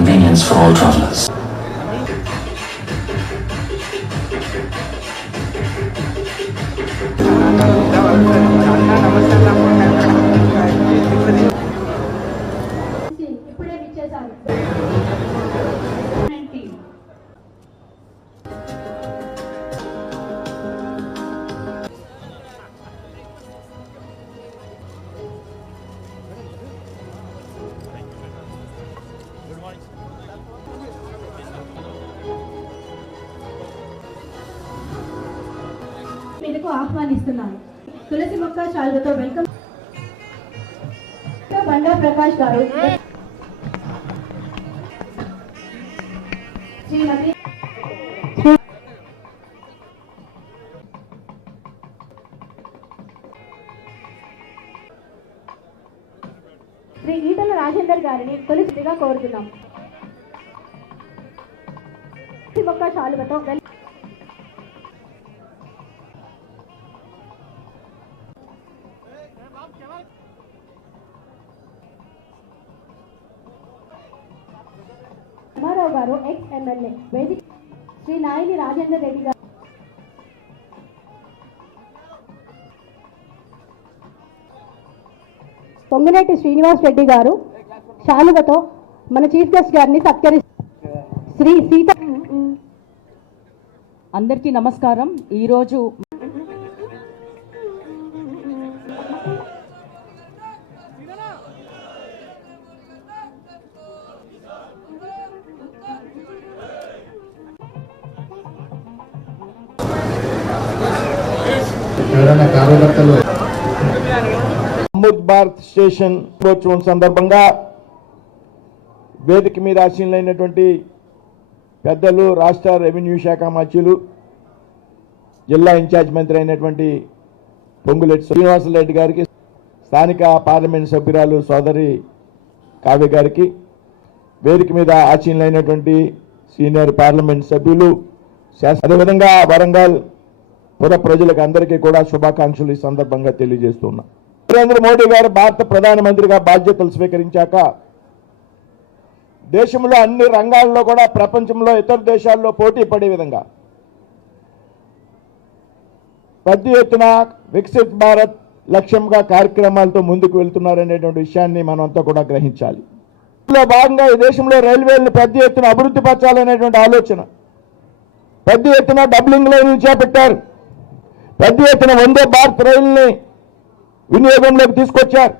convenience for all travelers. మీదకు ఆహ్వానిస్తున్నాను. తులసి మొక్క శాలువతో వెల్కమ్. బండా ప్రకాష్ గారు, శ్రీమతి శ్రీ ఈటల రాజేందర్ గారిని తొలిసిగా కోరుతున్నాం. తులసి మొక్క శాలువతో రామారావు గారు, ఎక్స్ ఎమ్మెల్యే వేదిక శ్రీ నాయిని రాజేందర్ రెడ్డి గారు, పొంగినేటి శ్రీనివాస్ రెడ్డి గారు శాలువతో మన చీఫ్ గెస్ట్ గారిని సత్కరిస్తారు. శ్రీ సీత. అందరికీ నమస్కారం. ఈరోజు అమృత్ భారత్ స్టేషన్ దినోత్సవం సందర్భంగా వేదిక మీద ఆసీనులైనటువంటి పెద్దలు, రాష్ట్ర రెవెన్యూ శాఖ మంత్రులు, జిల్లా ఇన్ఛార్జ్ మంత్రి అయినటువంటి పొంగులేటి శ్రీనివాసరెడ్డి గారికి, స్థానిక పార్లమెంట్ సభ్యురాలు సోదరి కావ్య గారికి, వేదిక మీద ఆసీనులైనటువంటి సీనియర్ పార్లమెంట్ సభ్యులు, అదేవిధంగా వరంగల్ పుర ప్రజలకు అందరికీ కూడా శుభాకాంక్షలు ఈ సందర్భంగా తెలియజేస్తున్నా. నరేంద్ర మోడీ గారు భారత ప్రధానమంత్రిగా బాధ్యతలు స్వీకరించాక దేశంలో అన్ని రంగాల్లో కూడా ప్రపంచంలో ఇతర దేశాల్లో పోటీ పడే విధంగా పెద్ద ఎత్తున వికసిత్ భారత్ లక్ష్యంగా కార్యక్రమాలతో ముందుకు వెళ్తున్నారనేటువంటి విషయాన్ని మనం అంతా కూడా గ్రహించాలి. ఇందులో భాగంగా ఈ దేశంలో రైల్వేలను పెద్ద ఎత్తున అభివృద్ధి పరచాలనేటువంటి ఆలోచన, పెద్ద ఎత్తున డబ్లింగ్ లైన్లు చేపట్టారు, పెద్ద ఎత్తున వందే భారత్ రైలుని వినియోగంలోకి తీసుకొచ్చారు.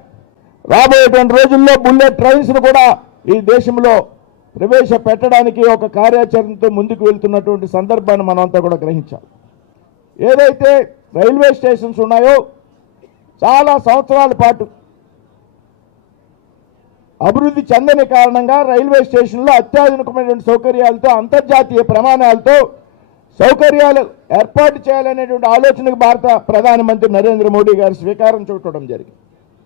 రాబోయేటువంటి రోజుల్లో బుల్లెట్ ట్రైన్స్ను కూడా ఈ దేశంలో ప్రవేశపెట్టడానికి ఒక కార్యాచరణతో ముందుకు వెళ్తున్నటువంటి సందర్భాన్ని మనం అంతా కూడా గ్రహించాలి. ఏదైతే రైల్వే స్టేషన్స్ ఉన్నాయో చాలా సంవత్సరాల పాటు అభివృద్ధి చెందని కారణంగా రైల్వే స్టేషన్లో అత్యాధునికమైనటువంటి సౌకర్యాలతో, అంతర్జాతీయ ప్రమాణాలతో సౌకర్యాలు ఏర్పాటు చేయాలనేటువంటి ఆలోచనకు భారత ప్రధానమంత్రి నరేంద్ర మోడీ గారు స్వీకారం చుట్టడం జరిగింది.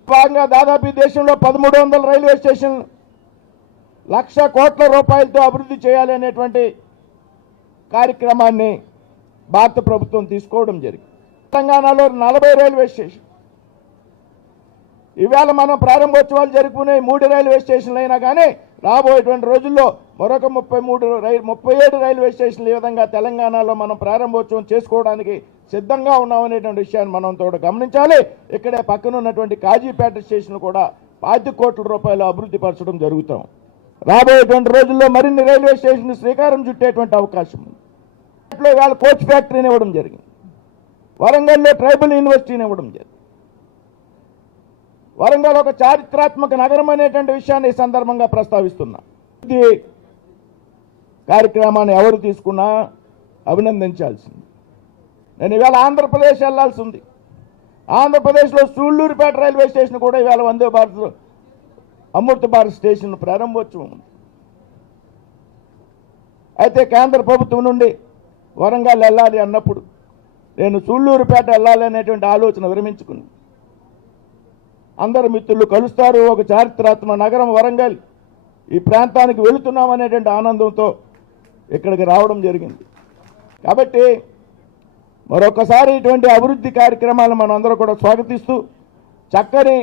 భాగంగా దాదాపు ఈ దేశంలో 1300 రైల్వే స్టేషన్లు 1,00,000 కోట్ల రూపాయలతో అభివృద్ధి చేయాలి అనేటువంటి కార్యక్రమాన్ని భారత ప్రభుత్వం తీసుకోవడం జరిగింది. తెలంగాణలో 40 రైల్వే స్టేషన్, ఈవేళ మనం ప్రారంభోత్సవాలు జరుపుకునే 3 రైల్వే స్టేషన్లు అయినా కానీ రాబోయేటువంటి రోజుల్లో మరొక 37 రైల్వే స్టేషన్లు ఈ విధంగా తెలంగాణలో మనం ప్రారంభోత్సవం చేసుకోవడానికి సిద్ధంగా ఉన్నామనేటువంటి విషయాన్ని మనం తోడు గమనించాలి. ఇక్కడే పక్కన ఉన్నటువంటి కాజీపేట స్టేషన్ కూడా 5 కోట్ల రూపాయలు అభివృద్ధి పరచడం జరుగుతాం. రాబోయేటువంటి రోజుల్లో మరిన్ని రైల్వే స్టేషన్ శ్రీకారం చుట్టేటువంటి అవకాశం ఉంది. ఇవాళ కోచ్ ఫ్యాక్టరీని ఇవ్వడం జరిగింది, వరంగల్లో ట్రైబల్ యూనివర్సిటీని ఇవ్వడం జరిగింది. వరంగల్ ఒక చారిత్రాత్మక నగరం అనేటువంటి విషయాన్ని ఈ సందర్భంగా ప్రస్తావిస్తున్నా. ఈ కార్యక్రమాన్ని ఎవరు తీసుకున్నా అభినందించాల్సింది. నేను ఇవాళ ఆంధ్రప్రదేశ్ వెళ్లాల్సి ఉంది. ఆంధ్రప్రదేశ్లో సూళ్లూరుపేట రైల్వే స్టేషన్ కూడా ఇవాళ వందే భారత్ అమృత భారత్ స్టేషన్ ప్రారంభోత్సవం ఉంది. అయితే కేంద్ర ప్రభుత్వం నుండి వరంగల్ వెళ్ళాలి అన్నప్పుడు నేను సూళ్లూరుపేట వెళ్ళాలి అనేటువంటి ఆలోచన విరమించుకుని అందరు మిత్రులు కలుస్తారు, ఒక చారిత్రాత్మక నగరం వరంగల్, ఈ ప్రాంతానికి వెళుతున్నాం అనేటువంటి ఆనందంతో ఇక్కడికి రావడం జరిగింది. కాబట్టి మరొకసారి ఇటువంటి అభివృద్ధి కార్యక్రమాలను మనం అందరూ కూడా స్వాగతిస్తూ చక్కని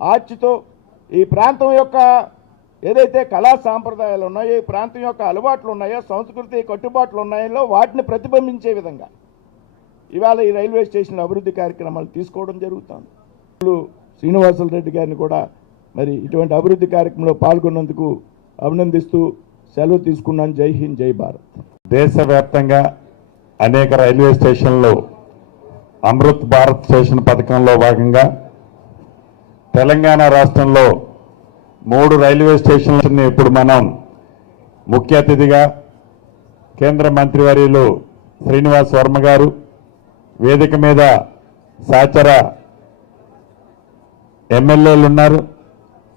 ఆర్చితో ఈ ప్రాంతం యొక్క ఏదైతే కళా సాంప్రదాయాలు ఉన్నాయో, ఈ ప్రాంతం యొక్క అలవాట్లు ఉన్నాయో, సంస్కృతి కట్టుబాట్లు ఉన్నాయో వాటిని ప్రతిబింబించే విధంగా ఇవాళ ఈ రైల్వే స్టేషన్ అభివృద్ధి కార్యక్రమాలు తీసుకోవడం జరుగుతుంది. శ్రీనివాసులు రెడ్డి గారిని కూడా మరి ఇటువంటి అభివృద్ధి కార్యక్రమంలో పాల్గొన్నందుకు అభినందిస్తూ సెలవు తీసుకున్నాను. జై హింద్, జై భారత్. దేశవ్యాప్తంగా అనేక రైల్వే స్టేషన్లు అమృత్ భారత్ స్టేషన్ పథకంలో భాగంగా తెలంగాణ రాష్ట్రంలో 3 రైల్వే స్టేషన్లని ఇప్పుడు మనం ముఖ్య అతిథిగా కేంద్ర మంత్రివర్యులు శ్రీనివాస్ వర్మ గారు, వేదిక మీద సహచర ఎమ్మెల్యేలు ఉన్నారు,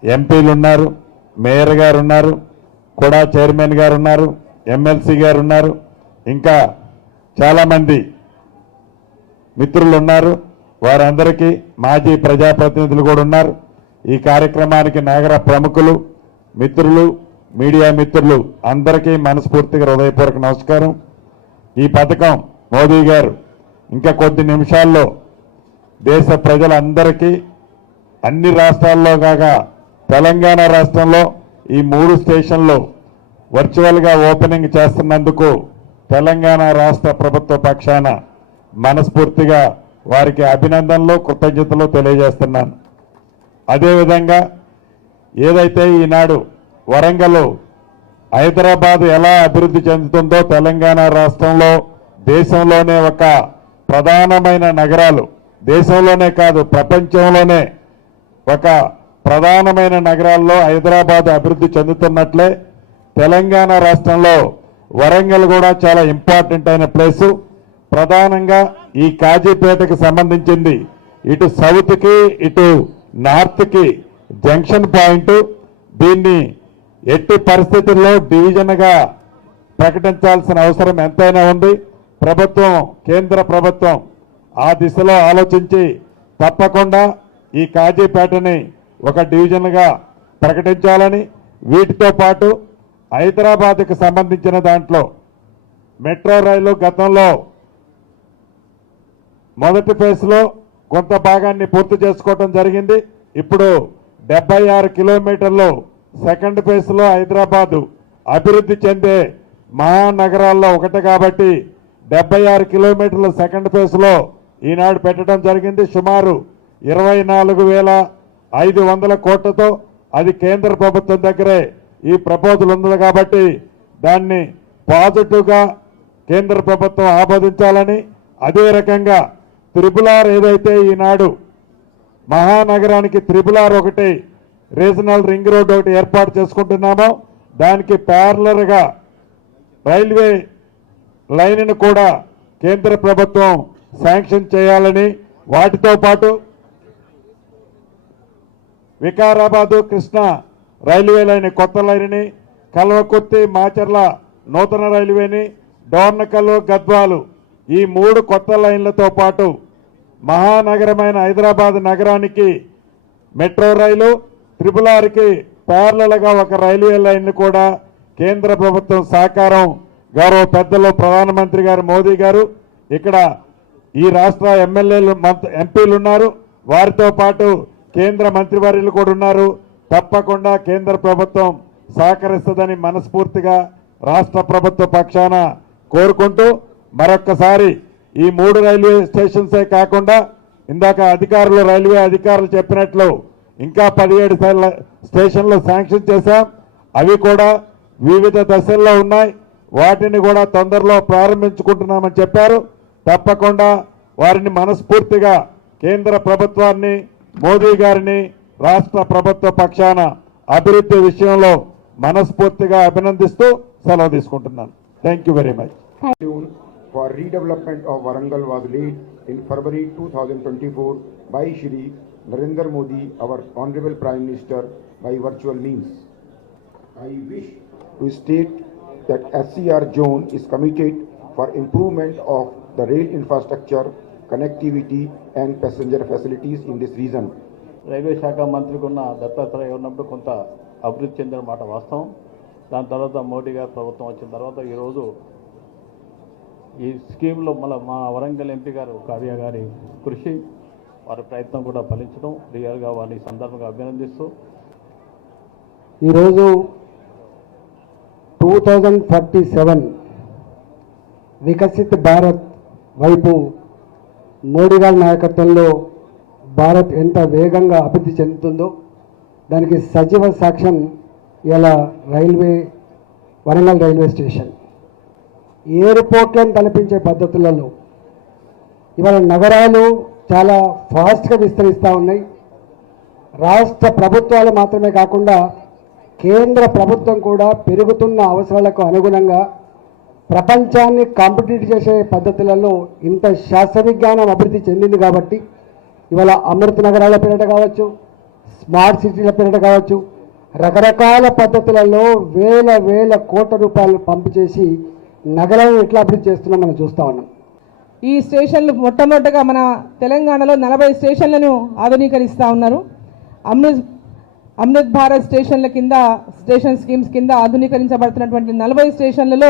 ఎంపీలు ఉన్నారు, మేయర్ గారు ఉన్నారు, కూడా చైర్మన్ గారు ఉన్నారు, ఎమ్మెల్సీ గారు ఉన్నారు, ఇంకా చాలామంది మిత్రులు ఉన్నారు. వారందరికీ మాజీ ప్రజాప్రతినిధులు కూడా ఉన్నారు. ఈ కార్యక్రమానికి నగర ప్రముఖులు, మిత్రులు, మీడియా మిత్రులు అందరికీ మనస్ఫూర్తిగా హృదయపూర్వక నమస్కారం. ఈ పథకం మోదీ గారు ఇంకా కొద్ది నిమిషాల్లో దేశ ప్రజలందరికీ అన్ని రాష్ట్రాల్లో కాక తెలంగాణ రాష్ట్రంలో ఈ 3 స్టేషన్లు వర్చువల్గా ఓపెనింగ్ చేస్తున్నందుకు తెలంగాణ రాష్ట్ర ప్రభుత్వ పక్షాన మనస్ఫూర్తిగా వారికి అభినందనలు, కృతజ్ఞతలు తెలియజేస్తున్నాను. అదేవిధంగా ఏదైతే ఈనాడు వరంగల్, హైదరాబాద్ ఎలా అభివృద్ధి చెందుతుందో తెలంగాణ రాష్ట్రంలో దేశంలోనే ఒక ప్రధానమైన నగరాలు, దేశంలోనే కాదు ప్రపంచంలోనే ఒక ప్రధానమైన నగరాల్లో హైదరాబాద్ అభివృద్ధి చెందుతున్నట్లే తెలంగాణ రాష్ట్రంలో వరంగల్ కూడా చాలా ఇంపార్టెంట్ అయిన ప్లేసు. ప్రధానంగా ఈ కాజీపేటకు సంబంధించింది ఇటు సౌత్కి ఇటు నార్త్కి జంక్షన్ పాయింట్. దీన్ని ఎట్టి పరిస్థితుల్లో డివిజన్గా ప్రకటించాల్సిన అవసరం ఎంతైనా ఉంది. ప్రభుత్వం, కేంద్ర ప్రభుత్వం ఆ దిశలో ఆలోచించి తప్పకుండా ఈ కాజీపేటని ఒక డివిజన్గా ప్రకటించాలని, వీటితో పాటు హైదరాబాద్కు సంబంధించిన దాంట్లో మెట్రో రైలు గతంలో మొదటి ఫేజ్లో కొంత భాగాన్ని పూర్తి చేసుకోవడం జరిగింది. ఇప్పుడు 76 కిలోమీటర్లు సెకండ్ ఫేజ్లో హైదరాబాదు అభివృద్ధి చెందే మహానగరాల్లో ఒకటి కాబట్టి 76 కిలోమీటర్ల సెకండ్ ఫేజ్లో ఈనాడు పెట్టడం జరిగింది. సుమారు 24,500 కోట్లతో అది కేంద్ర ప్రభుత్వం దగ్గరే ఈ ప్రపోజల్ ఉంది కాబట్టి దాన్ని పాజిటివ్గా కేంద్ర ప్రభుత్వం ఆమోదించాలని, అదే రకంగా త్రిపులార్ ఏదైతే ఈనాడు మహానగరానికి త్రిపులార్ ఒకటి రీజనల్ రింగ్ రోడ్ ఒకటి ఏర్పాటు చేసుకుంటున్నామో దానికి ప్యారలర్గా రైల్వే లైన్ను కూడా కేంద్ర ప్రభుత్వం శాంక్షన్ చేయాలని, వాటితో పాటు వికారాబాదు కృష్ణా రైల్వే లైన్ కొత్త లైన్ని, కల్వకుర్తి మాచర్ల నూతన రైల్వేని, డోర్నకల్ గద్వాలు ఈ 3 కొత్త లైన్లతో పాటు మహానగరమైన హైదరాబాద్ నగరానికి మెట్రో రైలు, త్రిపులార్కి ప్యారలల్గా ఒక రైల్వే లైన్ కూడా కేంద్ర ప్రభుత్వం సహకారం గౌరవ పెద్దలు ప్రధానమంత్రి గారు మోదీ గారు, ఇక్కడ ఈ రాష్ట్ర ఎమ్మెల్యేలు ఎంపీలు ఉన్నారు, వారితో పాటు కేంద్ర మంత్రివర్యులు కూడా ఉన్నారు. తప్పకుండా కేంద్ర ప్రభుత్వం సహకరిస్తుందని మనస్ఫూర్తిగా రాష్ట్ర ప్రభుత్వ పక్షాన కోరుకుంటూ మరొక్కసారి ఈ 3 రైల్వే స్టేషన్సే కాకుండా ఇందాక రైల్వే అధికారులు చెప్పినట్లు ఇంకా 17 స్టేషన్లు శాంక్షన్ చేశాం. అవి కూడా వివిధ దశల్లో ఉన్నాయి. వాటిని కూడా తొందరలో ప్రారంభించుకుంటున్నామని చెప్పారు. తప్పకుండా వారిని మనస్ఫూర్తిగా కేంద్ర ప్రభుత్వాన్ని, మోదీ గారిని రాష్ట్ర ప్రభుత్వ పక్షాన అభివృద్ధి విషయంలో మనస్ఫూర్తిగా అభినందిస్తూ సెలవు తీసుకుంటున్నాను. Thank you very much. For redevelopment of Warangal was laid in February 2024 by Shri Narendra Modi, our Honorable Prime Minister, by virtual means. I wish to state that SCR zone is committed for improvement of the rail infrastructure, connectivity and passenger facilities in this region. Railway శాఖ మంత్రికి ఉన్న దత్తాత్రేయ ఉన్నప్పుడు కొంత అభివృద్ధి చెందిన మాట వాస్తవం. దాని తర్వాత మోడీ గారి ప్రభుత్వం వచ్చిన తర్వాత ఈరోజు ఈ స్కీమ్లో మా వరంగల్ ఎంపీ గారు కావ్య గారి కృషి, వారి ప్రయత్నం కూడా ఫలించడం రియల్గా వారిని సందర్భంగా అభినందిస్తూ ఈరోజు 2047 వికసిత్ భారత్ వైపు మోడీ గారి నాయకత్వంలో భారత్ ఎంత వేగంగా అభివృద్ధి చెందుతుందో దానికి సజీవ సాక్ష్యం ఇలా వరంగల్ రైల్వే స్టేషన్. ఎయిర్పోర్ట్లను తలపించే పద్ధతులలో ఇవాళ నగరాలు చాలా ఫాస్ట్గా విస్తరిస్తూ ఉన్నాయి. రాష్ట్ర ప్రభుత్వాలు మాత్రమే కాకుండా కేంద్ర ప్రభుత్వం కూడా పెరుగుతున్న అవసరాలకు అనుగుణంగా ప్రపంచాన్ని కాంపిటీట్ చేసే పద్ధతులలో ఇంత శాస్త్ర విజ్ఞానం అభివృద్ధి చెందింది కాబట్టి ఇవాళ అమృత నగరాల పేరిట కావచ్చు, స్మార్ట్ సిటీల పేరిట కావచ్చు, రకరకాల పద్ధతులలో వేల కోట్ల రూపాయలు పంపు చేసి నగరాలను ఎట్లా అభివృద్ధి చేస్తున్నాం మనం చూస్తూ ఉన్నాం. ఈ స్టేషన్లు మొట్టమొదటగా మన తెలంగాణలో 40 స్టేషన్లను ఆధునీకరిస్తూ ఉన్నారు. అమృత్ భారత్ స్టేషన్ల కింద స్టేషన్ స్కీమ్స్ కింద ఆధునీకరించబడుతున్నటువంటి 40 స్టేషన్లలో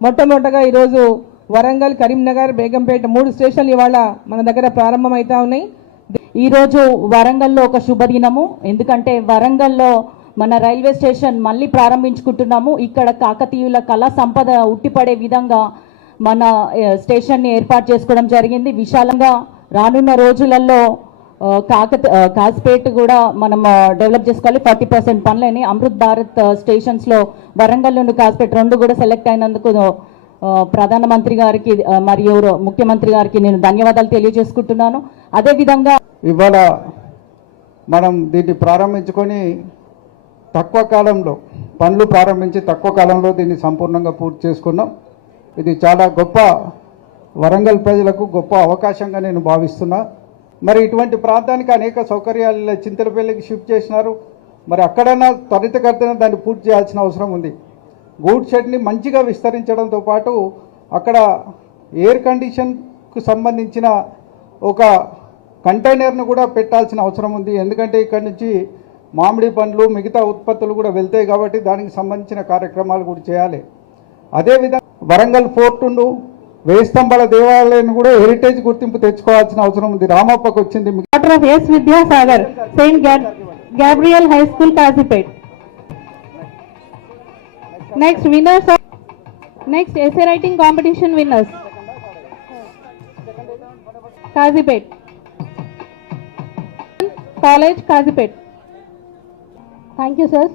మొట్టమొదటగా ఈరోజు వరంగల్, కరీంనగర్, బేగంపేట 3 స్టేషన్లు ఇవాళ మన దగ్గర ప్రారంభమవుతా ఉన్నాయి. ఈరోజు వరంగల్లో ఒక శుభదినము. ఎందుకంటే వరంగల్లో మన రైల్వే స్టేషన్ మళ్ళీ ప్రారంభించుకుంటున్నాము. ఇక్కడ కాకతీయుల కళా సంపద ఉట్టిపడే విధంగా మన స్టేషన్ని ఏర్పాటు చేసుకోవడం జరిగింది. విశాలంగా రానున్న రోజులలో కాజ్పేట్ కూడా మనం డెవలప్ చేసుకోవాలి. 40% పనులని అమృత్ భారత్ స్టేషన్స్లో వరంగల్ నుండి కాజ్పేట్ 2 కూడా సెలెక్ట్ అయినందుకు ప్రధానమంత్రి గారికి మరియు ముఖ్యమంత్రి గారికి నేను ధన్యవాదాలు తెలియజేసుకుంటున్నాను. అదేవిధంగా ఇవాళ మనం దీన్ని ప్రారంభించుకొని తక్కువ కాలంలో పనులు ప్రారంభించి తక్కువ కాలంలో దీన్ని సంపూర్ణంగా పూర్తి చేసుకున్నాం. ఇది చాలా గొప్ప వరంగల్ ప్రజలకు గొప్ప అవకాశంగా నేను భావిస్తున్నా. మరి ఇటువంటి ప్రాంతానికి అనేక సౌకర్యాలు చింతలపల్లికి షిఫ్ట్ చేసినారు. మరి అక్కడైనా త్వరితగతిన దాన్ని పూర్తి చేయాల్సిన అవసరం ఉంది. గూడ్ షెడ్ని మంచిగా విస్తరించడంతో పాటు అక్కడ ఎయిర్ కండిషన్కు సంబంధించిన ఒక కంటైనర్ను కూడా పెట్టాల్సిన అవసరం ఉంది. ఎందుకంటే ఇక్కడి నుంచి మామిడి పండ్లు మిగతా ఉత్పత్తులు కూడా వెళ్తాయి కాబట్టి దానికి సంబంధించిన కార్యక్రమాలు కూడా చేయాలి. అదేవిధంగా వరంగల్ ఫోర్టును, 1000 స్తంభాల దేవాలయాన్ని కూడా హెరిటేజ్ గుర్తింపు తెచ్చుకోవాల్సిన అవసరం ఉంది. రామప్పకు వచ్చింది. S Vidyasagar, saint Gabriel High School, Kazipet. Next winners of next essay writing competition winners. Kazipet College, Kazipet. Thank you, sir.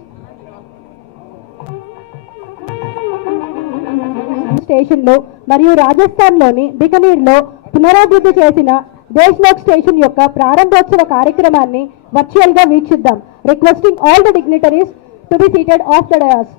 స్టేషన్లో మరియు రాజస్థాన్లోని బికనీర్లో పునరాభివృద్ధి చేసిన దేశ్లోక్ స్టేషన్ యొక్క ప్రారంభోత్సవ కార్యక్రమాన్ని వర్చువల్గా వీక్షిద్దాం. Requesting all the dignitaries to be seated of the dais.